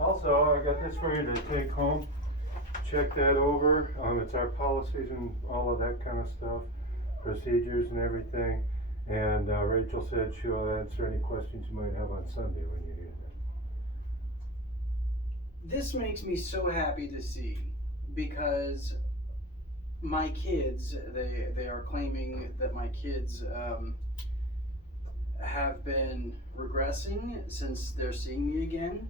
Also, I got this for you to take home. Check that over. It's our policies and all of that kind of stuff, procedures and everything. And Rachel said she'll answer any questions you might have on Sunday when you hear that. This makes me so happy to see, because my kids, they are claiming that my kids have been regressing since they're seeing me again.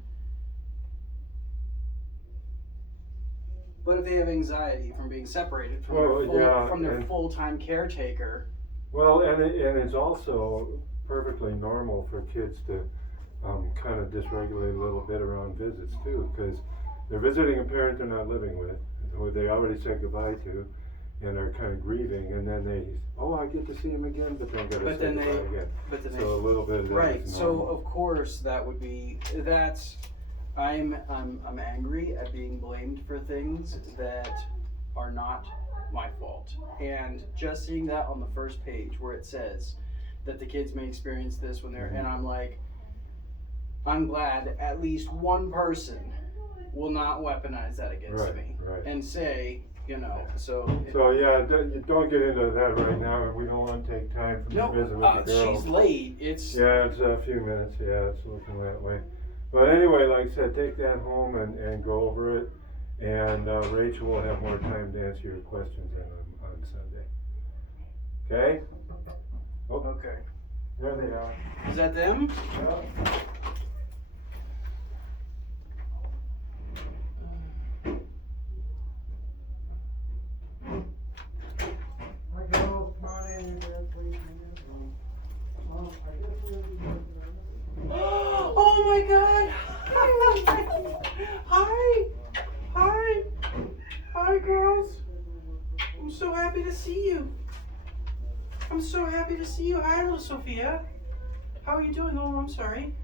But if they have anxiety from being separated from their full-time caretaker. Well, and it's also perfectly normal for kids to kind of dysregulate a little bit around visits too, because they're visiting a parent they're not living with, who they already said goodbye to, and are kind of grieving, and then I get to see him again, but then got to say goodbye again. So a little bit of that right. is So normal. of course that's. I'm angry at being blamed for things that are not my fault. And just seeing that on the first page where it says that the kids may experience this when they're, and I'm like, I'm glad at least one person will not weaponize that against me and say, so yeah, you don't get into that right now, and we don't want to take time from the visit with the girls. She's late. It's a few minutes. Yeah, it's looking that way. But anyway, like I said, take that home and go over it, and Rachel will have more time to answer your questions on Sunday. Okay? Oh, okay. There they are. Is that them? Yeah. Oh my God! Hi, girls. I'm so happy to see you. Hi, little Sophia. How are you doing? Oh, I'm sorry.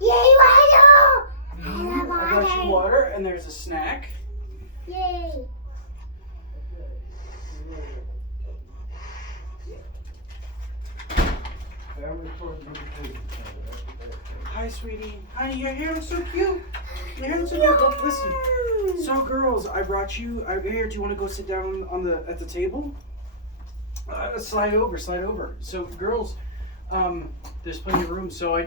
Yay, water! I brought you water, and there's a snack. Yay! Hi, sweetie. Hi, your hair looks so cute. Your hair looks so cute. Look, listen. So, girls, I brought you. Here, do you want to go sit down at the table? Slide over. So, girls, there's plenty of room. So,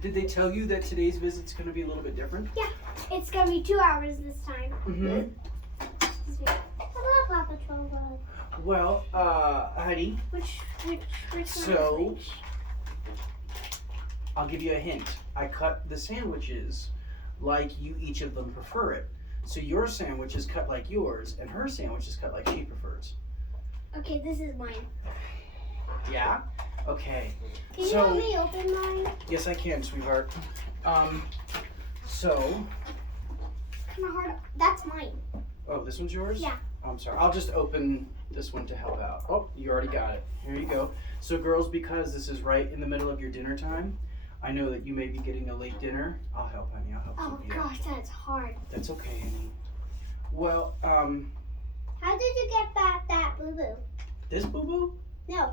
did they tell you that today's visit's going to be a little bit different? Yeah, it's going to be 2 hours this time. Mm-hmm. Hello, Papa Troll. Well, honey. Which So, I'll give you a hint. I cut the sandwiches like each of them prefer it. So your sandwich is cut like yours, and her sandwich is cut like she prefers. Okay, this is mine. Yeah? Okay. Can you help me open mine? Yes, I can, sweetheart. So. Kind of hard. That's mine. Oh, this one's yours? Yeah. I'm sorry. I'll just open this one to help out. Oh, you already got it. Here you go. So, girls, because this is right in the middle of your dinner time, I know that you may be getting a late dinner. I'll help, honey. I'll help. Oh Sophia. gosh, that's hard. That's okay, honey. Well, How did you get that boo-boo? This boo-boo? No.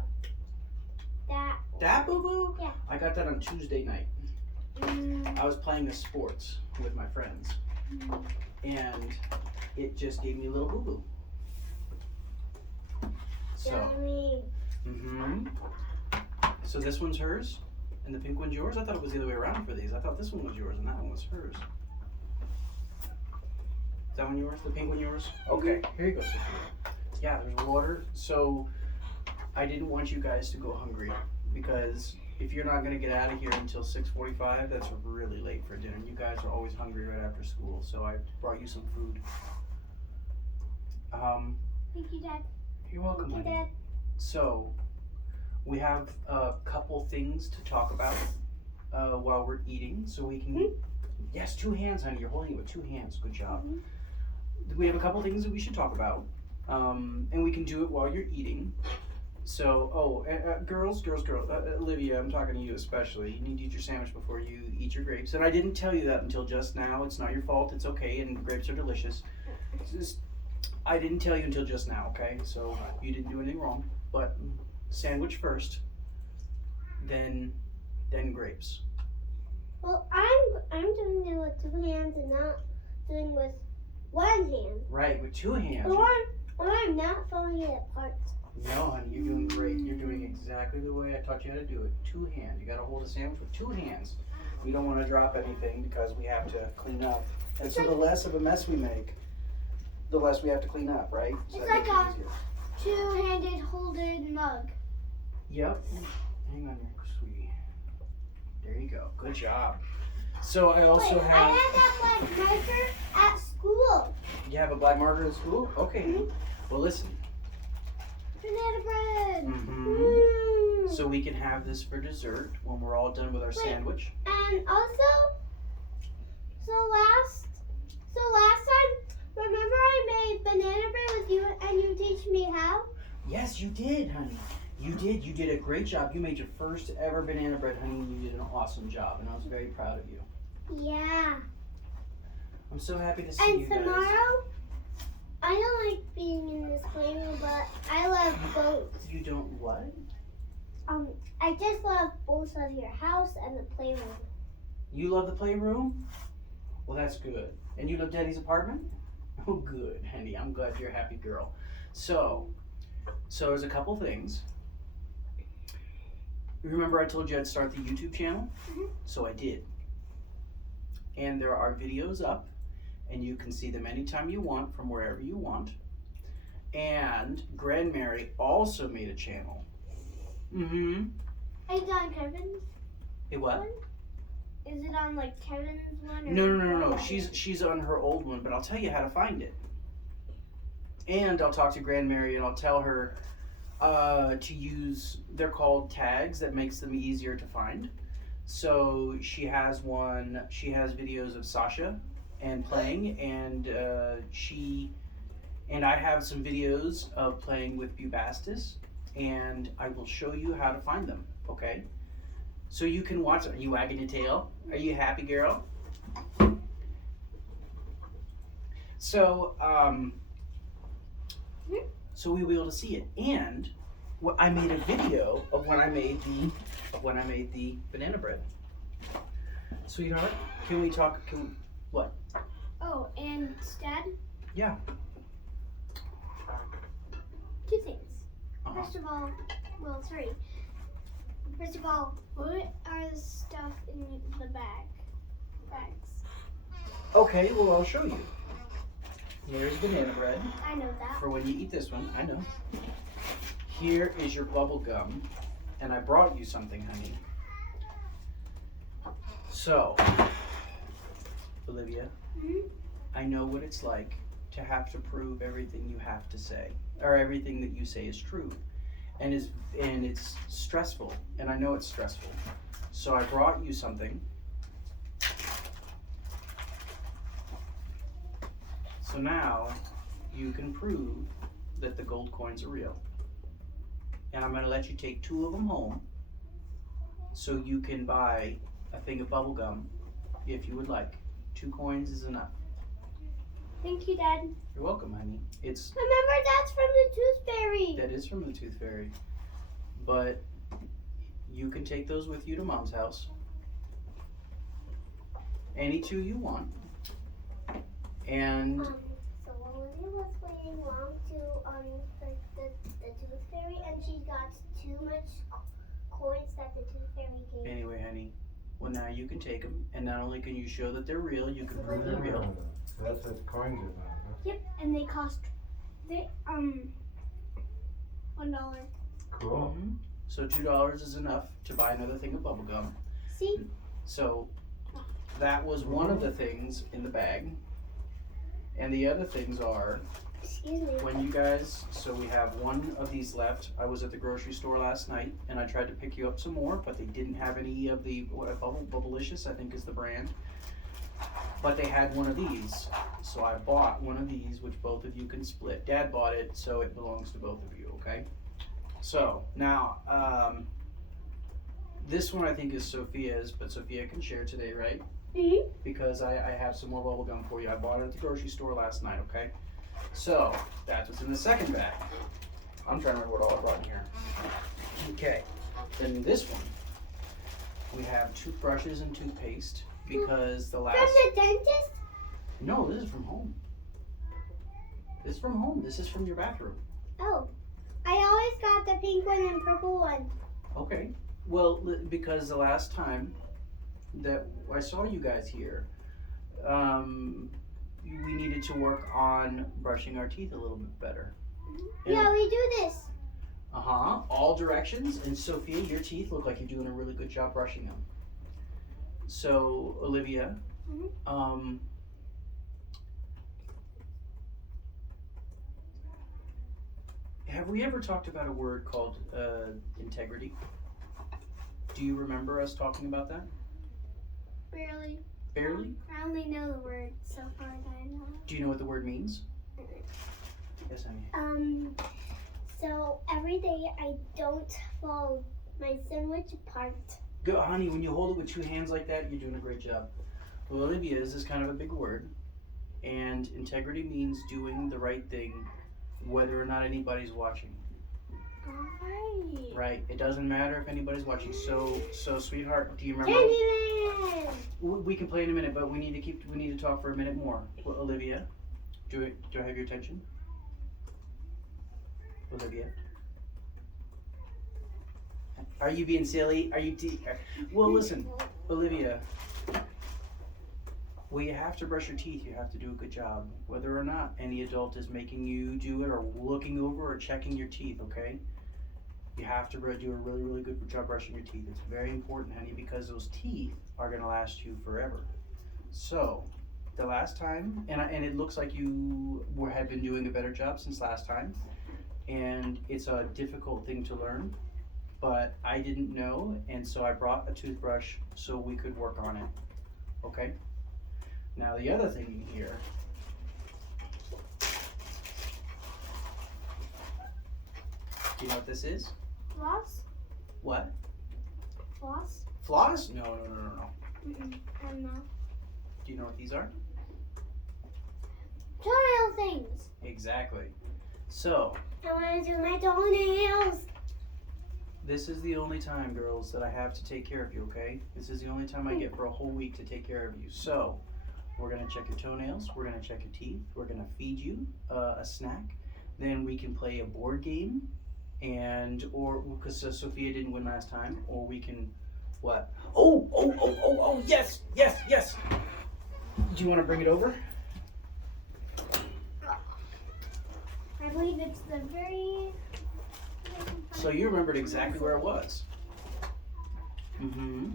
That boo-boo? Yeah. I got that on Tuesday night. I was playing a sports with my friends, and it just gave me a little boo-boo. So. Yummy. So this one's hers, and the pink one's yours? I thought it was the other way around for these. I thought this one was yours, and that one was hers. Is that one yours? The pink one yours? Okay, here you go, Sophia. Yeah, there's water. So I didn't want you guys to go hungry, because if you're not going to get out of here until 6:45, that's really late for dinner. You guys are always hungry right after school, so I brought you some food. Thank you, Dad. You're welcome, Thank you, honey. Dad. So, we have a couple things to talk about while we're eating, so we can. Yes, 2 hands, honey. You're holding it with 2 hands. Good job. We have a couple things that we should talk about, and we can do it while you're eating. So, girls, Olivia, I'm talking to you especially. You need to eat your sandwich before you eat your grapes. And I didn't tell you that until just now. It's not your fault. It's okay, and grapes are delicious. I didn't tell you until just now, okay? So you didn't do anything wrong. But sandwich first, then grapes. Well, I'm doing it with 2 hands and not doing with 1 hand. Right, with 2 hands. Or I'm not falling it apart. No, honey, you're doing great. You're doing exactly the way I taught you how to do it. 2 hands. You got to hold a sandwich with 2 hands. We don't want to drop anything because we have to clean up. And so the less of a mess we make, the less we have to clean up, right? So It's that like makes it easier. 2-handed holded mug. Yep. Hang on, sweetie. There you go. Good job. So I also Wait, I have. had that black marker at school. You have a black marker at school? Okay. Mhm. Well, listen. Banana bread. Mm-hmm. So we can have this for dessert when we're all done with our Wait. sandwich. And also, so last time, remember I made banana bread with you and you teach me how? Yes, you did, honey. You did. You did a great job. You made your first ever banana bread, honey, and you did an awesome job. And I was very proud of you. Yeah. I'm so happy to see And you guys. tomorrow, I don't like being in this playroom, but I love boats. You don't what? I just love both of your house and the playroom. You love the playroom? Well, that's good. And you love Daddy's apartment? Oh, good, honey. I'm glad you're a happy girl. So there's a couple things. Remember I told you I'd start the YouTube channel? Mhm. So I did. And there are videos up, and you can see them anytime you want from wherever you want. And Grand Mary also made a channel. Mm-hmm. Is it on Kevin's? Hey, what? one? Is it on like Kevin's one? Or No. She's on her old one, but I'll tell you how to find it. And I'll talk to Grand Mary and I'll tell her to use, they're called tags that makes them easier to find. So she has videos of Sasha and playing, and I have some videos of playing with Bubastis, and I will show you how to find them, okay? So you can watch. Are you wagging your tail? Are you a happy girl? So, so we'll be able to see it. And I made a video of when I made the banana bread. Sweetheart, can we talk? What? Oh, and Dad? Yeah. 2 things. Uh-huh. First of all, well, 3. First of all, what are the stuff in the bags? Okay, well I'll show you. Here's banana bread I know that. for when you eat this one. I know. Here is your bubble gum, and I brought you something, honey. So, Olivia, Mhm. I know what it's like to have to prove everything you have to say, or everything that you say is true, and it's stressful, and I know it's stressful. So I brought you something. So now you can prove that the gold coins are real. And I'm going to let you take 2 of them home so you can buy a thing of bubble gum if you would like. 2 coins is enough. Thank you, Dad. You're welcome, honey. Remember, that's from the Tooth Fairy. That is from the Tooth Fairy. But you can take those with you to Mom's house. Any 2 you want. And So Olivia was waiting long to the Tooth Fairy, and she got too much coins that the Tooth Fairy gave. anyway, honey, well now you can take them, and not only can you show that they're real, you can prove they're real. That's what coins are about, huh? Yep, and they cost $1. Cool. Mhm. So $2 is enough to buy another thing of bubble gum. See? So that was one of the things in the bag. And the other things are, Excuse me. when you guys, so we have 1 of these left. I was at the grocery store last night and I tried to pick you up some more, but they didn't have any of the Bubblicious, I think is the brand. But they had 1 of these. So I bought 1 of these, which both of you can split. Dad bought it, so it belongs to both of you, okay? So now, this one I think is Sophia's, but Sophia can share today, right? Mm-hmm. Because I have some more bubble gum for you. I bought it at the grocery store last night, okay? So, that's what's in the second bag. I'm trying to remember what all I brought in here. Okay, then in this one, we have toothbrushes and toothpaste because the last... From the dentist? No, this is from home. This is from home. This is from your bathroom. Oh. I always got the pink one and purple one. Okay. Well, because the last time that I saw you guys here, we needed to work on brushing our teeth a little bit better. Yeah, we do this. All directions. And Sophia, your teeth look like you're doing a really good job brushing them. So, Olivia, have we ever talked about a word called integrity? Do you remember us talking about that? Barely. Barely? I only know the word so far that I know. Do you know what the word means? Yes, honey. So every day I don't fold my sandwich apart. Good, honey, when you hold it with two hands like that, you're doing a great job. Well, Olivia's is kind of a big word, and integrity means doing the right thing whether or not anybody's watching. Alright. Right, it doesn't matter if anybody's watching. So sweetheart, do you remember? Candyman! We can play in a minute, but we need to talk for a minute more. Well, Olivia, do I have your attention? Olivia, are you being silly? Are you? Well, listen, Olivia. Well, you have to brush your teeth. You have to do a good job, whether or not any adult is making you do it or looking over or checking your teeth. Okay. You have to do a really, really good job brushing your teeth. It's very important, honey, because those teeth are going to last you forever. So, the last time, and it looks like you had been doing a better job since last time, and it's a difficult thing to learn, but I didn't know, and so I brought a toothbrush so we could work on it. Okay? Now, the other thing in here, do you know what this is? Floss? What? Floss? Floss? No. I don't know. Do you know what these are? Toenail things. Exactly. So, I want to do my toenails. this is the only time, girls, that I have to take care of you, okay? This is the only time I get for a whole week to take care of you. So, we're going to check your toenails, we're going to check your teeth, we're going to feed you a snack, then we can play a board game, or because Sophia didn't win last time, or we can, what? Oh, yes. Do you want to bring it over? I believe it's the very... So you remembered exactly where it was. Mm-hmm.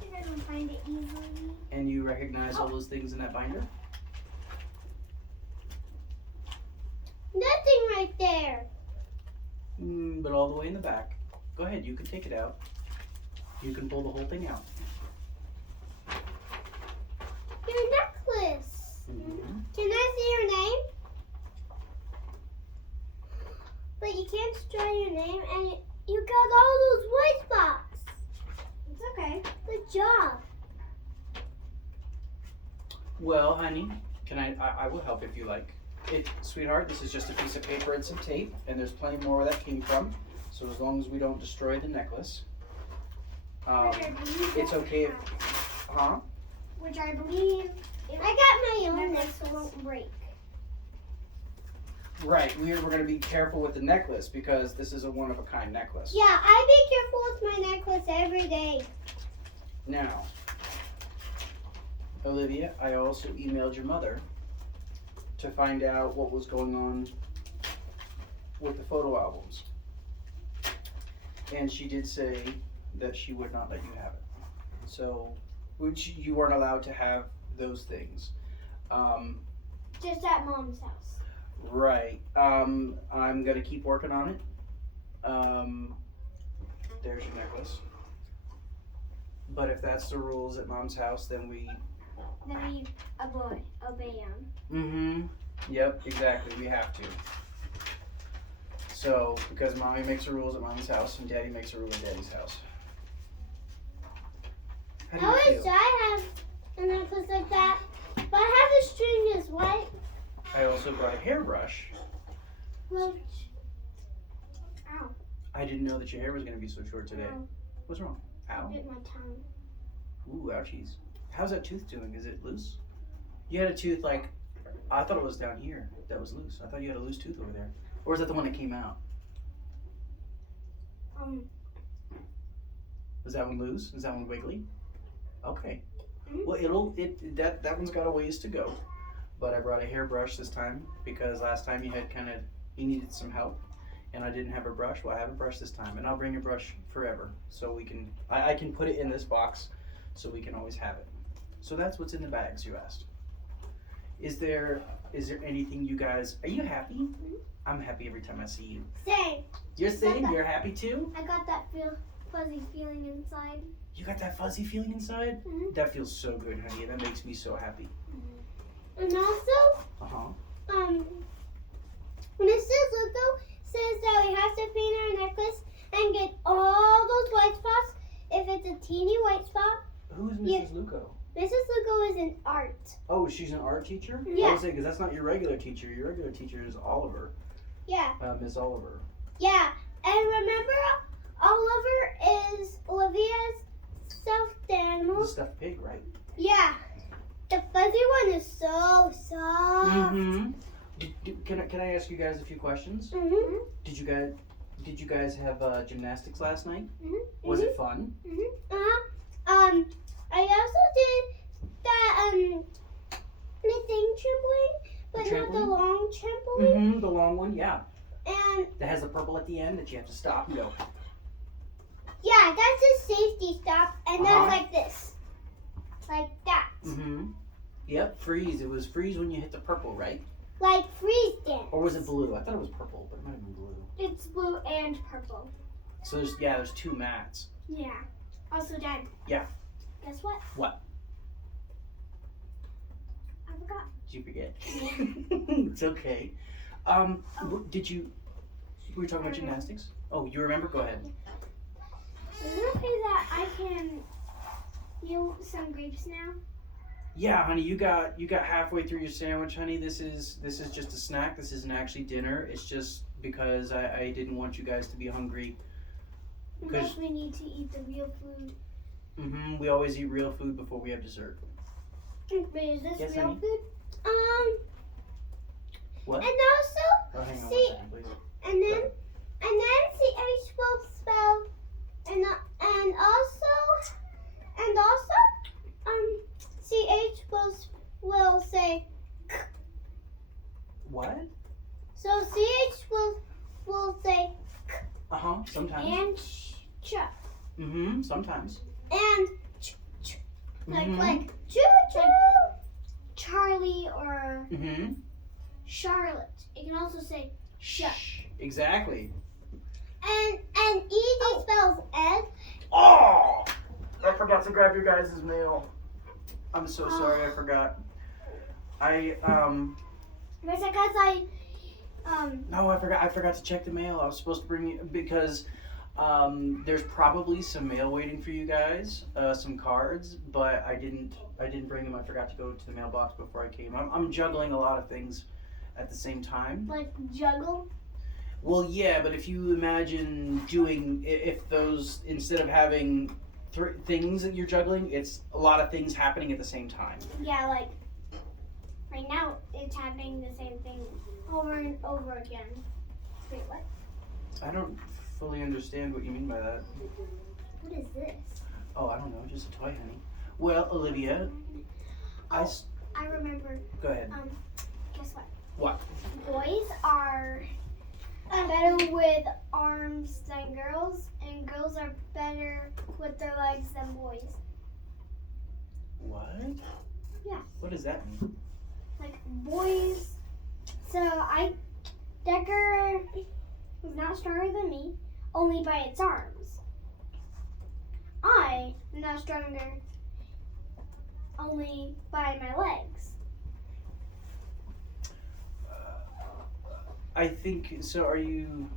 I think I can find it easily. And you recognize all those things in that binder? Nothing right there. But all the way in the back. Go ahead, you can take it out. You can pull the whole thing out. Your necklace. Mm-hmm. Can I see your name? But you can't draw your name and you got all those white spots. It's okay. Good job. Well, honey, can I will help if you like. Sweetheart, this is just a piece of paper and some tape, and there's plenty more where that came from. So as long as we don't destroy the necklace, it's okay if, Which I believe, I got my own necklace, so it won't break. Right, we're going to be careful with the necklace because this is a one-of-a-kind necklace. Yeah, I be careful with my necklace every day. Now, Olivia, I also emailed your mother to find out what was going on with the photo albums. And she did say that she would not let you have it. So, which you weren't allowed to have those things. Just at Mom's house. Right. I'm gonna keep working on it. There's your necklace. But if that's the rules at Mom's house, then we obey them. Yep, exactly. We have to. So, because mommy makes the rules at mommy's house and daddy makes the rules at daddy's house. How do I you wish feel? I have a necklace like that, but I have the string is white. I also brought a hairbrush. Well, ow, I didn't know that your hair was going to be so short today. ow, What's wrong? I Ow. bit my tongue. Ooh, ouchies. How's that tooth doing? Is it loose? You had a tooth like, I thought it was down here that was loose. I thought you had a loose tooth over there. Or is that the one that came out? Was that one loose? Is that one wiggly? Okay. Mhm. Well, that one's got a ways to go. But I brought a hairbrush this time because last time you needed some help, and I didn't have a brush. Well, I have a brush this time, and I'll bring a brush forever, so I can put it in this box, so we can always have it. So that's what's in the bags you asked. Is there anything you guys? Are you happy? Mhm. I'm happy every time I see you. Same. You're saying you're happy too? I got that fuzzy feeling inside. You got that fuzzy feeling inside? Mhm. That feels so good, honey. That makes me so happy. And also, Uh-huh. Mrs. Lugo says that we have to paint our necklace and get all those white spots. If it's a teeny white spot, Who's Mrs. Yeah. Luco? Mrs. Lugo is in art. Oh, she's an art teacher? I Yeah. was saying, because that's not your regular teacher. Your regular teacher is Oliver. Yeah. Miss Oliver. Yeah. And remember, Oliver is Olivia's stuffed The animal. stuffed pig, right? Yeah. The fuzzy one is so soft. Mm-hmm. Can I ask you guys a few questions? Mm-hmm. Did you guys have gymnastics last night? Mhm. Was it fun? I also did that the thing trampoline, but not the trampoline? long trampoline. Mm-hmm. The long one, yeah. And That has the purple at the end that you have to stop and go. yeah, that's a safety stop, and Uh-huh. there's like this, like that, Mm-hmm. Yep, freeze. It was freeze when you hit the purple, right? like freeze dance. Or was it blue? I thought it was purple, but it might have been blue. It's blue and purple. So there's two mats. Yeah. Also, Dad. Yeah. Guess what? What? I forgot. Did you forget? It's okay. Did you? We were talking about gymnastics. Oh, you remember? Go ahead. Is it okay that I can eat some grapes now? Yeah, honey, you got halfway through your sandwich, honey. This is just a snack. This isn't actually dinner. It's just because I didn't want you guys to be hungry. Because we need to eat the real food. Mm-hmm. We always eat real food before we have dessert. Wait, is this Yes, real honey? food? What? And also, Oh, hang on see, 1 second, please. and then CH will spell, and also, CH will say, What? so CH will say, Sometimes. and ch, Mm-hmm. Sometimes. and ch, Mhm. like choo choo, Charlie or Mm-hmm. Charlotte. It can also say sh. Exactly. And ED spells Ed. Oh! I forgot to grab your guys' mail. I'm so sorry, I forgot. Because No, I forgot to check the mail. I was supposed to bring you because there's probably some mail waiting for you guys, some cards, but I didn't bring them. I forgot to go to the mailbox before I came. I'm juggling a lot of things at the same time. like juggle. Well, yeah, but if you imagine if those, instead of having things that you're juggling, it's a lot of things happening at the same time. Yeah, like right now it's happening the same thing over and over again. Wait, what? I don't fully understand what you mean by that. What is this? Oh, I don't know, just a toy, honey. Well, Olivia, I remember. go ahead. Guess what? What? Boys are better with arms than girls, and girls are better with their legs than boys. What? Yeah. What does that mean? Like boys. So Decker is not stronger than me, only by its arms. I am not stronger, only by my legs. I think so. Are you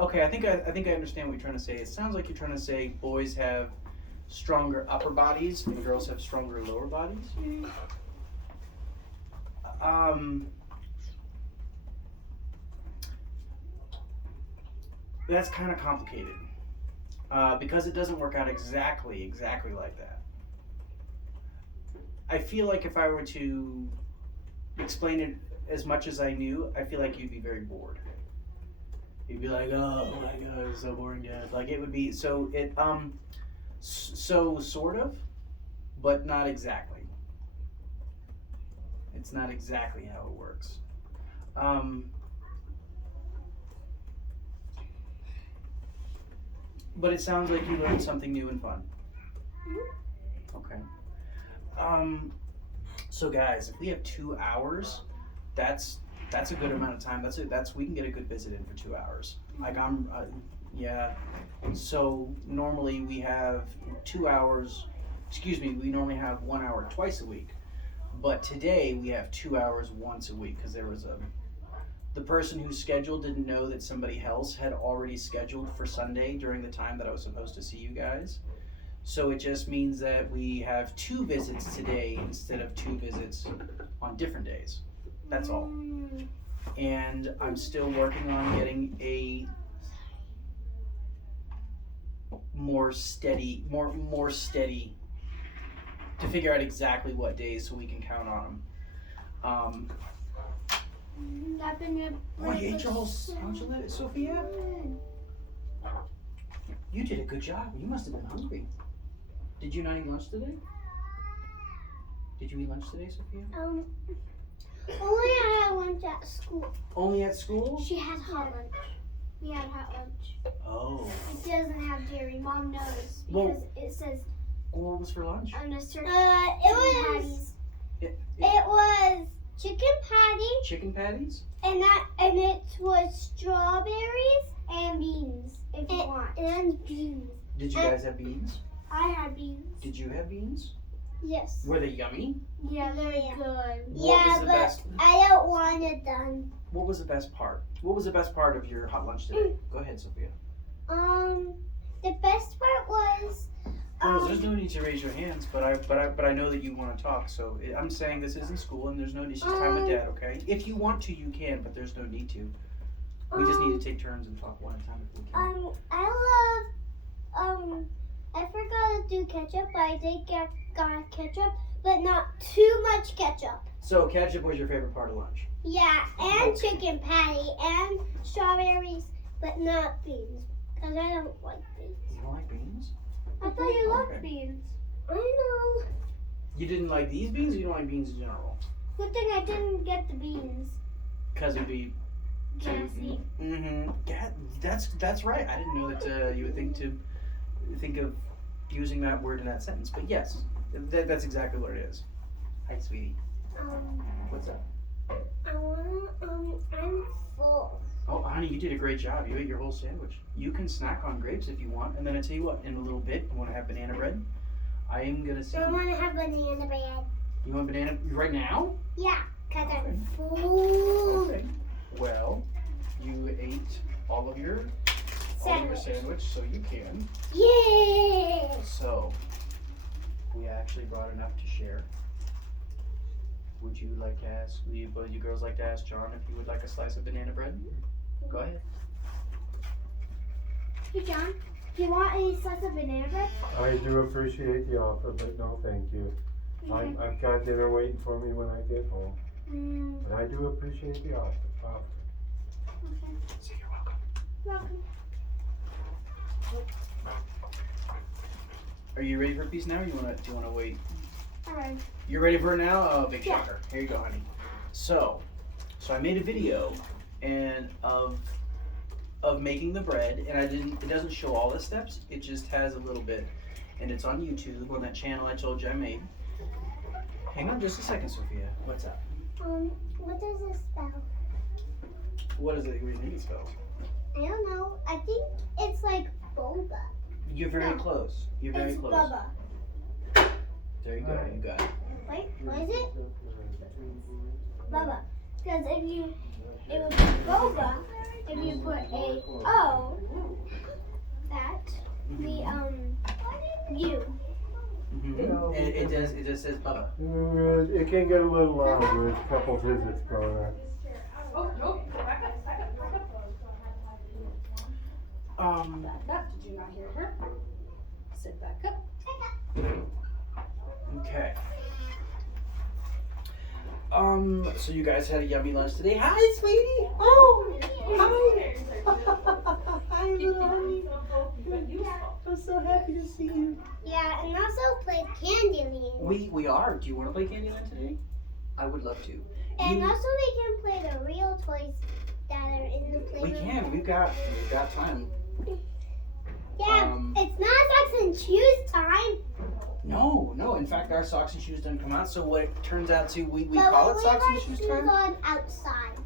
Okay, I think I understand what you're trying to say. It sounds like you're trying to say boys have stronger upper bodies and girls have stronger lower bodies. That's kind of complicated because it doesn't work out exactly like that. I feel like if I were to explain it as much as I knew, I feel like you'd be very bored. You'd be like, "Oh my god, it's so boring, Dad." Like it would be so so sort of, but not exactly. It's not exactly how it works. But it sounds like you learned something new and fun. Okay. So guys, if we have 2 hours, that's a good amount of time. That's we can get a good visit in for 2 hours. Like yeah. So normally we have 2 hours. Excuse me. We normally have 1 hour twice a week, but today we have 2 hours once a week because there was the person who scheduled didn't know that somebody else had already scheduled for Sunday during the time that I was supposed to see you guys. So it just means that we have 2 visits today instead of 2 visits on different days. That's all. And I'm still working on getting a more steady to figure out exactly what days so we can count on them. Oh, you ate your whole sandwich, Sophia? You did a good job. You must have been hungry. Did you not eat lunch today? Did you eat lunch today, Sophia? Only I had lunch at school. Only at school? She had hot lunch. We had hot lunch. Oh. It doesn't have dairy. Mom knows because Well, it says what was for lunch? on a certain. It was chicken patty. Chicken patties? And it was strawberries and beans. If you want. And beans. Did you guys have beans? I had beans. Did you have beans? Yes. Were they yummy? Yeah, very good. What was the best? I don't want it done. What was the best part? What was the best part of your hot lunch today? Go ahead, Sophia. The best part was. Girls, there's no need to raise your hands, but I know that you want to talk. So I'm saying this isn't school, and there's no need. It's just time with Dad, okay? If you want to, you can, but there's no need to. We just need to take turns and talk one at a time if we can. I love. I forgot to do ketchup, but I did got ketchup, but not too much ketchup. So ketchup was your favorite part of lunch? Yeah, and chicken patty and strawberries, but not beans, because I don't like beans. You don't like beans? I thought you loved Okay. beans. I know. You didn't like these beans, or you don't like beans in general? Good thing I didn't get the beans. Because it'd be Gassy. Mm-hmm. Yeah, that's right. I didn't know that you would think of using that word in that sentence. But yes, that's exactly what it is. Hi, sweetie. What's up? I'm full. Oh, honey, you did a great job. You ate your whole sandwich. You can snack on grapes if you want. And then I tell you what, in a little bit, you want to have banana bread? I am gonna see. I want to have banana bread. You want banana right now? Yeah, because Okay. I'm full. Okay. Well, you ate all of your sandwich, so you can. Yeah. So, we actually brought enough to share. Would you like to ask, would you girls like to ask John if you would like a slice of banana bread? Go ahead. Hey, John, do you want a slice of banana bread? I do appreciate the offer, but no thank you. I've got dinner waiting for me when I get home. But I do appreciate the offer. Okay. So you're welcome. Welcome. Are you ready for a piece now, or do you wanna wait? Alright. You're ready for it now? Oh, big Yeah. shocker. Here you go, honey. So I made a video and of making the bread, and it doesn't show all the steps, it just has a little bit, and it's on YouTube on that channel I told you I made. Hang on just a second, Sophia. What's up? What does this spell? What is it? What do you think it spells? I don't know. I think it's like boba. You're very No. close. You're very It's close. bubba. There you go. You got it. Wait, what is it? Bubba. Because it would be boba, if you put a O, that the U. Mm-hmm. It just says Bubba. It can get a little loud with a couple visits going on. Oh, nope. Back up. Back up. Did you not hear her? Sit back up. Okay. So you guys had a yummy lunch today. Hi, sweetie. Oh, hi. Hi, little honey. I'm so happy to see you. Yeah, and also played Candyland. We are. Do you want to play Candyland today? I would love to. And also we can play the real toys that are in the playroom. We can. We've got time. Yeah, it's not socks and shoes time. No. In fact, our socks and shoes didn't come out. So what it turns out to, we But call it we socks and leave our shoes shoes time. on outside.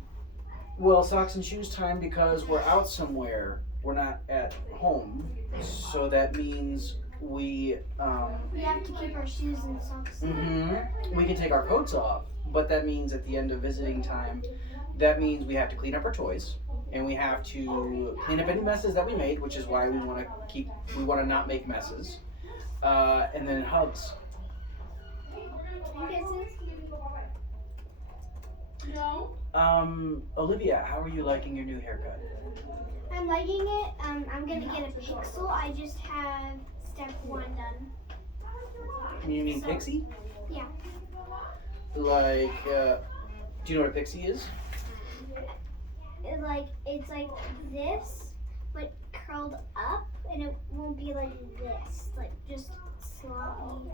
Well, socks and shoes time because we're out somewhere. We're not at home. So that means we have to keep our shoes and socks on. we can take our coats off, but that means at the end of visiting time, that means we have to clean up our toys and we have to clean up any messes that we made, which is why we want to not make messes. And then hugs. No. Olivia, how are you liking your new haircut? I'm liking it. I'm gonna get a pixel. I just have step 1 done. You mean pixie? Yeah. Like, do you know what a pixie is? It's like this, but curled up, and it won't be like this, like just sloppy.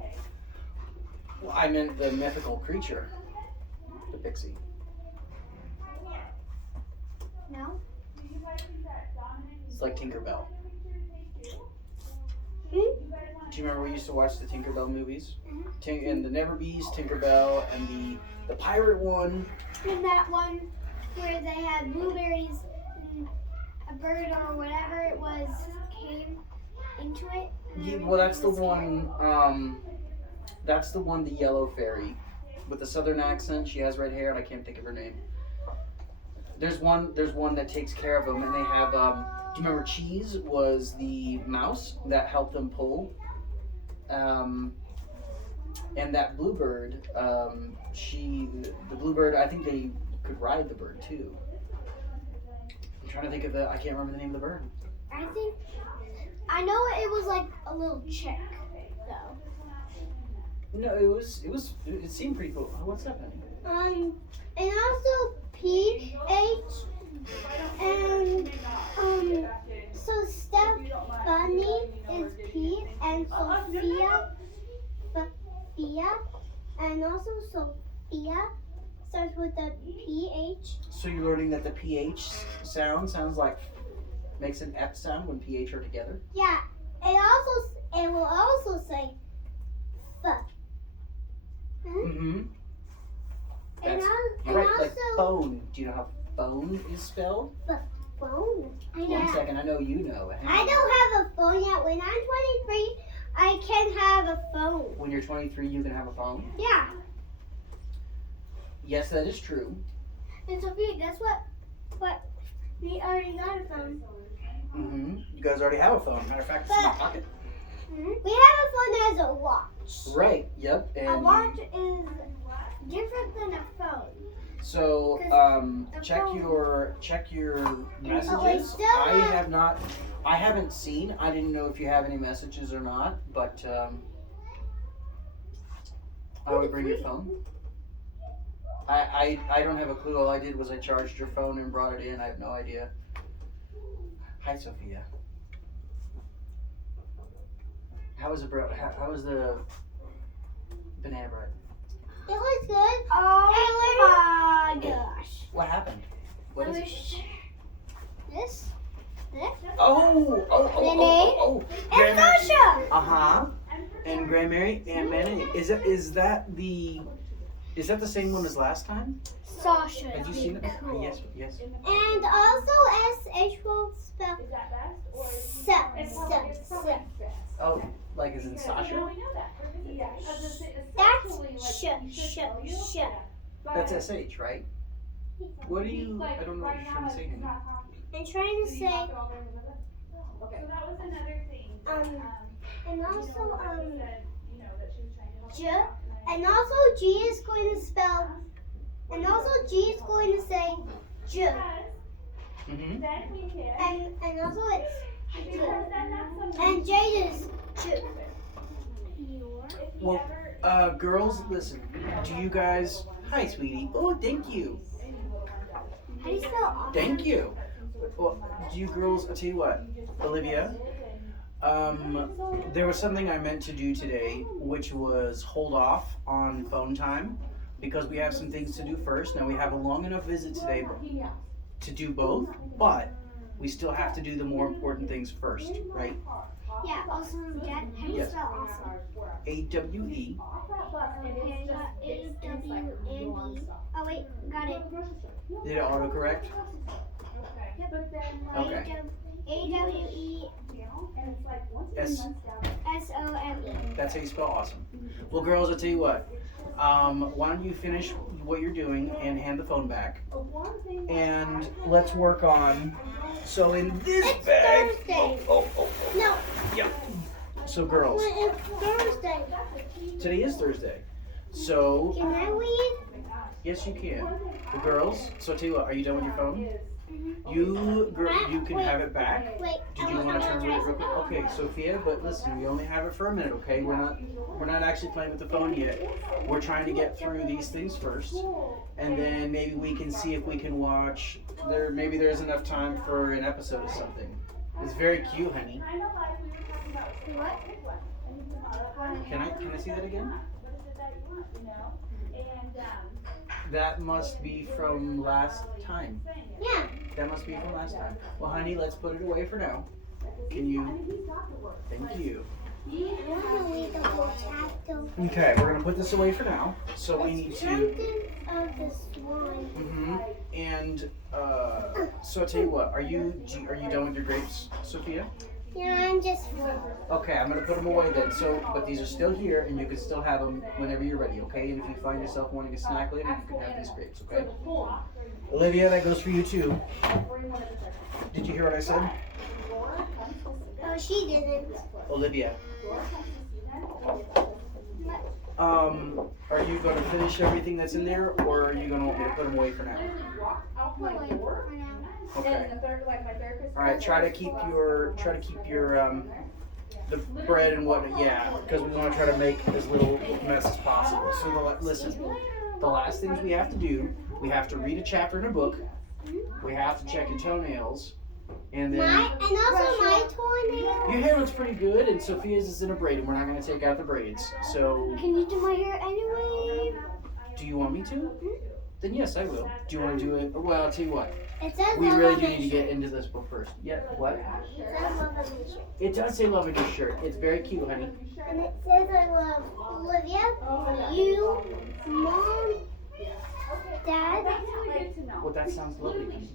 Well, I meant the mythical creature, the pixie. No. It's like Tinkerbell. Hmm? Do you remember we used to watch the Tinkerbell movies? And the Neverbees, Tinkerbell, and the pirate one. And that one where they had blueberries and a bird or whatever it was came into it. Yeah, well, that's the one. That's the one. The yellow fairy, with the southern accent. She has red hair, and I can't think of her name. There's one that takes care of them, and they have. Do you remember Cheese was the mouse that helped them pull? And that bluebird, the bluebird. I think they could ride the bird too. I'm trying to think of I can't remember the name of the bird. I know it was like a little chick though. No, it seemed pretty cool. Oh, what's happening? And also PH and so Stephanie is P and Sophia and also Sophia starts with the PH. So you're learning that the PH sounds like makes an F sound when PH are together? Yeah. It will also say F. Mm-hmm. And Right, also like phone. Do you know how phone is spelled? phone. I know. 1 second, I know you know. Hang I on. don't have a phone yet. When I'm 23, I can have a phone. When you're 23, you can have a phone? Yeah. Yes, that is true. And Sophia, guess what? We already got a phone. Mm-hmm. You guys already have a phone. Matter of fact, it's in my pocket. We have a phone that has a watch. Right, yep. A And watch is different than a phone. so check phone- your messages. wait, still I haven't seen. I didn't know if you have any messages or not, but I would bring your phone. I don't have a clue. All I did was I charged your phone and brought it in. I have no idea. Hi, Sophia. How was the banana bread? It looks good. Oh my gosh. What happened? What is it? This? Oh. And Sasha. Uh-huh. And Grand Mary and Manny. Is that the same one as last time? Sasha. Have you seen it? Cool. Yes. And also SH will spell se. Oh, like as in Sasha? That's sh. That's SH, right? What do you? I don't know what you're trying to say. Honey. and trying to say Okay. and also J, and also G is going to spell, and also G is going to say J, Mm-hmm. and also it's J, and J is J. Well, girls, listen. Do you guys? Hi, sweetie. Oh, thank you. How do you spell awesome? Thank you. Well, do you girls? I'll tell you what, Olivia. There was something I meant to do today, which was hold off on phone time because we have some things to do first. Now we have a long enough visit today to do both, but we still have to do the more important things first, right? Yeah, awesome, Dad. How do you Yes. spell awesome? AWE. Okay, I got A-W-N-E. Oh, wait, got it. Did it autocorrect? Okay. S. A-W-E-S-O-M-E. That's how you spell awesome. Well, girls, I'll tell you what. Why don't you finish what you're doing and hand the phone back, and let's work on. So in this It's bag. Thursday. Oh. No, Yeah. So girls, it's Thursday. today is Thursday. So Can I read? yes, you can. Well, girls, so I'll tell you what. Are you done with your phone? You can have it back. Wait, Did you want to turn it real quick? Okay, Sophia, but listen, we only have it for a minute, okay? We're not actually playing with the phone yet. We're trying to get through these things first, and then maybe we can see if we can watch. Maybe there's enough time for an episode of something. It's very cute, honey. What? Can I see that again? That must be from last time. Yeah. That must be from last time. Well, honey, let's put it away for now. Can you? Thank you. I want to read the whole chapter. Okay, we're gonna put this away for now. So we need It's to. something of the swan. And so I'll tell you what. Are you done with your grapes, Sophia? Yeah, I'm just full. Okay, I'm gonna put them away then. So, but these are still here, and you can still have them whenever you're ready. Okay, and if you find yourself wanting a snack later, you can have these grapes. Okay. Olivia, that goes for you too. Did you hear what I said? Oh, she didn't. Olivia. Are you gonna finish everything that's in there, or are you gonna want me to put them away for now? Okay. All right. Try to keep your the bread and whatnot. Yeah, because we want to try to make as little mess as possible. So listen, the last things we have to do, we have to read a chapter in a book. We have to check your toenails, and then And also my toenail. your hair looks pretty good. And Sophia's is in a braid, and we're not going to take out the braids. So, Can you do my hair anyway? do you want me to? Then yes, I will. Do you want to do it? Well, I'll tell you what. It says We love really on do the need to get shirt. into this book first. Yeah. What? It says love on the shirt. It does say love in your shirt. It's very cute, honey. And it says I love Olivia, you, Mom, Dad, Well, that sounds lovely, honey.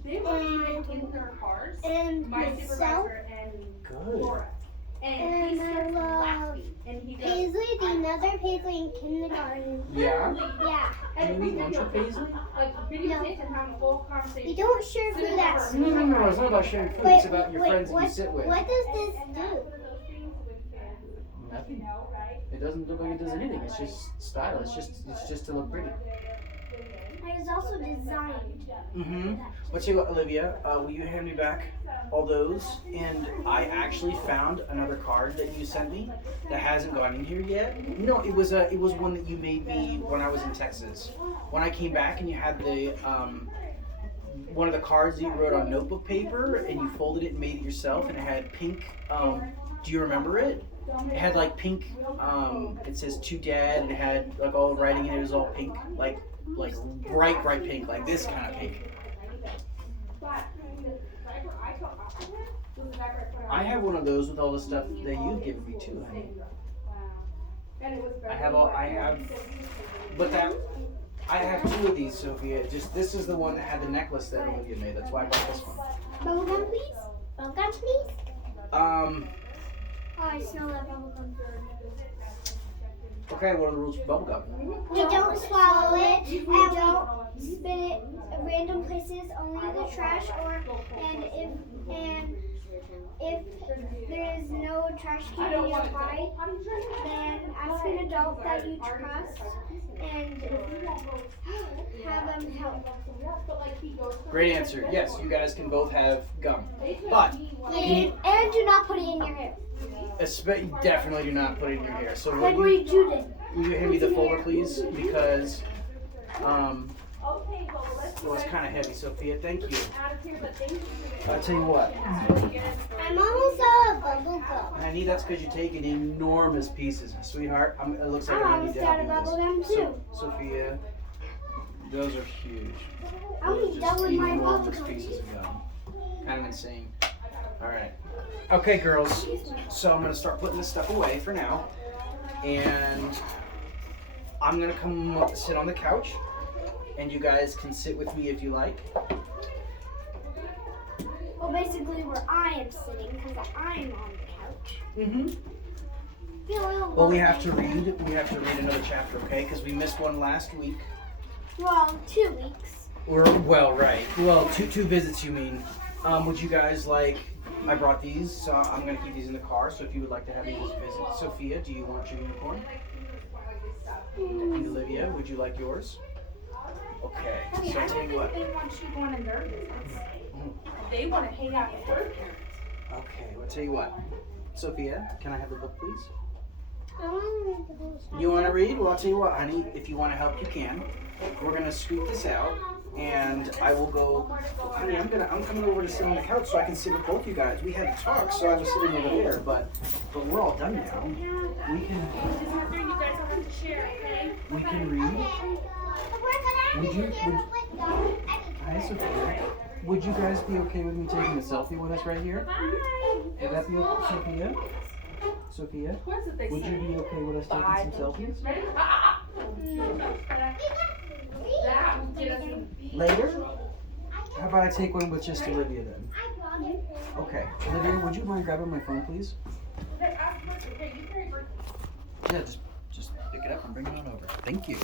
and myself. Good. And I love Paisley, the another Paisley in kindergarten. Yeah? Yeah. Can you eat lunch with Paisley? You don't share food at school. No. It's not about sharing food. It's about your friends that you sit with. What does this do? Nothing. It doesn't look like it does anything. It's just style. It's just to look pretty. It is also designed. But tell you what, Olivia, will you hand me back all those? And I actually found another card that you sent me that hasn't gone in here yet. No, it was one that you made me when I was in Texas. When I came back and you had the one of the cards that you wrote on notebook paper and you folded it and made it yourself, and it had pink. Do you remember it? It had like pink. It says to Dad, and it had like all the writing in it was all pink, like bright pink, like this kind of pink. I have one of those with all the stuff that you've given me too, honey. I have, but I have two of these, Sophia. Just this is the one that had the necklace that Olivia made. That's why I bought this one. Bubblegum, please. Bubblegum, please. Oh, I smell that bubblegum. Okay, what are the rules for bubblegum? We don't swallow it. We don't spit it random places, only the trash, and if there's no trash can nearby, then ask an adult that you trust and have them help. Great answer. Yes, you guys can both have gum, but And do not put it in your hair. definitely do not put it in your hair. So Like where you did. will you hand me the folder, please? Because it was kind of heavy, Sophia. Thank you. I'll tell you what. I'm almost out of bubble gum. Honey, that's because you take in enormous pieces, sweetheart. It looks like I'm I'm gonna need almost to out help of you bubble with gum this. too. Sophia, those are huge. I'm Those are done just with my bubble enormous gum. pieces of gum. Kind of insane. All right. Okay, girls. So I'm gonna start putting this stuff away for now, and I'm gonna come up, sit on the couch, and you guys can sit with me if you like. Well, basically where I am sitting because I'm on the couch. Mm-hmm. Feel a little Well, we lonely. have to read. We have to read another chapter, okay? Because we missed one last week. Well, 2 weeks. Right. Well, two visits, you mean? Would you guys like? I brought these, so I'm gonna keep these in the car. So if you would like to have these visit, Sophia, do you want your unicorn? And Olivia, would you like yours? Okay. So I'll tell you what. They want you going in their business. They want to hang out with their parents. Okay. Well, I'll tell you what. Sophia, can I have the book, please? I want to read the whole You want to read? Well, I'll tell you what, honey. If you want to help, you can. We're gonna scoot this out, and I will go. Honey, I'm coming over to sit on the couch so I can sit with both you guys. We had to talk, so I was sitting over there, but we're all done now. We can There's nothing you guys have to share, okay? we can read. Hi, Sophia. Would you guys be okay with me taking a selfie with us right here? Would that be okay, Sophia? Sophia, What's it they would you be okay with us taking some selfies? Ready? That will get us in. Later? How about I take one with just Olivia then? Okay. Olivia, would you mind grabbing my phone, please? Okay, you carry birthday. Yeah, just pick it up and bring it on over. Thank you.